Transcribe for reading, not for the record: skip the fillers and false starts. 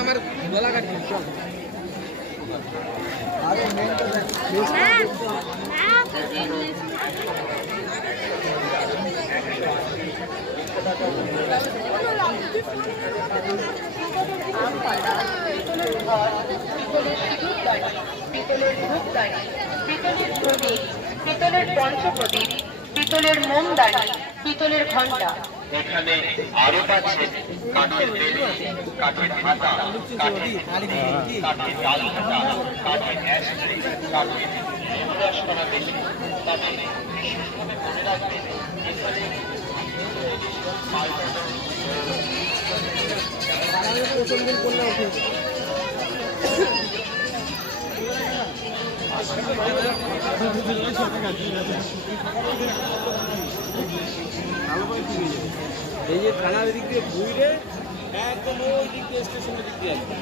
আমার গলা কাটি পিতলের ধূপদানি, পিতলের প্রদীপ, পিতলের পঞ্চপ্রদীপ, পিতলের মোমদানি, পিতলের ঘণ্টা। এখানে আরো পাচ্ছেন কাঠের বেলি, কাঠের হাতা, কাঠের কাঠের ডালহাতা, কাঠের অ্যাশট্রে, কাঠের ব্রাশ করা বেলি। তবে বিশেষভাবে মনে রাখবেন এখানে এই যে থানার দিক দিয়ে ঘুরে একদম ওই দিক দিয়ে স্টেশনের দিক দিয়ে একদম